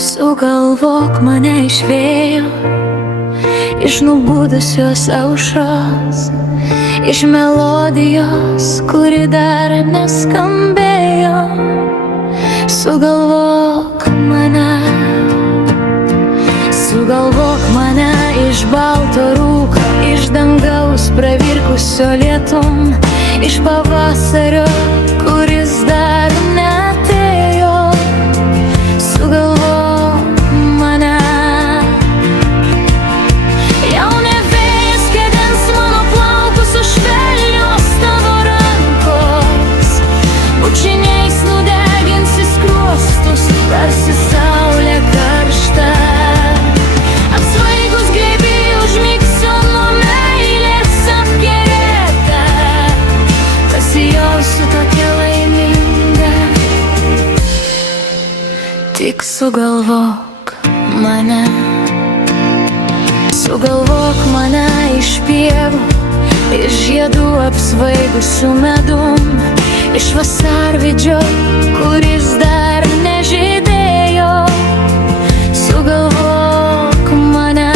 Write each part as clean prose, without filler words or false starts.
Sugalvok mane iš vėjo, iš nubudusios aušros, iš melodijos, kuri dar neskambėjo. Sugalvok mane iš balto rūko, iš dangaus pravirkusio lietum, iš pavasario, kuris dar neatėjo. Sugalvok mane. Jau ne vėjas kedens mano plaukus, o švelnios tavo rankos bučiniais nudeginsi skruostus, tarsi saulė karšta. Apsvaigus griebi užmigsiu nuo meilės apkerėta, pasijausiu tokia laiminga. Tik sugalvok mane. Sugalvok mane iš pievų, iš žiedų apsvaigusių medum, iš vasarvidžio, kuris dar nežydėjo. Sugalvok mane.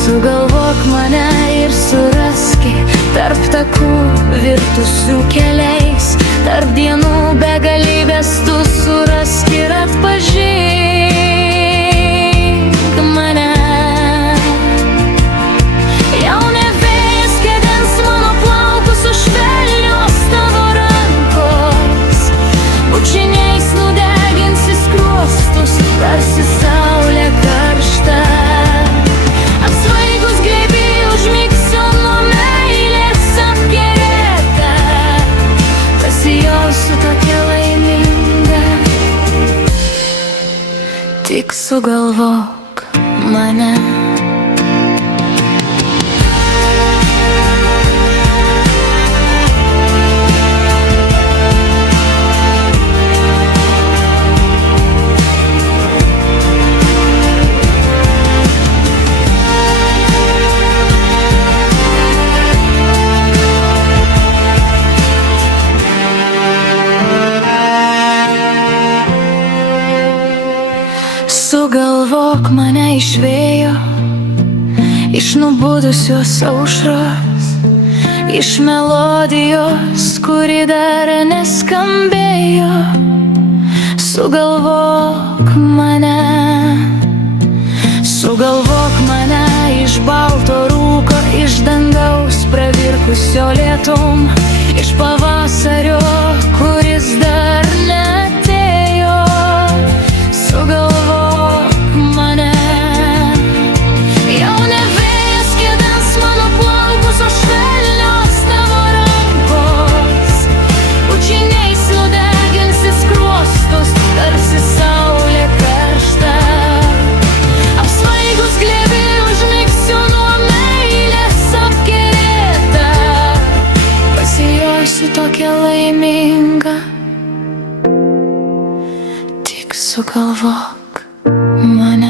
Sugalvok mane ir suraski tarp takų virtusių keliais, tarp dienų begalybės tu suraski ir atpažink mane. Jau ne vėjas kedens mano plaukus, o švelnios tavo rankos bučiniais nudeginsi skruostus, tarsi saulė karšta. Apsvaigus griebi užmigsiu nuo meilės apkerėta, pasijausiu tokia laiminga. Tik sugalvok mane. Sugalvok mane iš vėjo, iš nubudusios aušros, iš melodijos, kuri dar neskambėjo. Sugalvok mane. Sugalvok mane iš balto rūko, iš dangaus pravirkusio lietum, iš pavasario, kuris dar neatėjo. Sugalvok mane. Jau ne vėjas kedens mano plaukus, o švelnios tavo rankos bučiniais nudeginsi skruostus, tarsi saulė karšta. Apsvaigus glėby užmigsiu nuo meilės apkerėta, pasijausiu tokia laiminga. Tik sugalvok mane.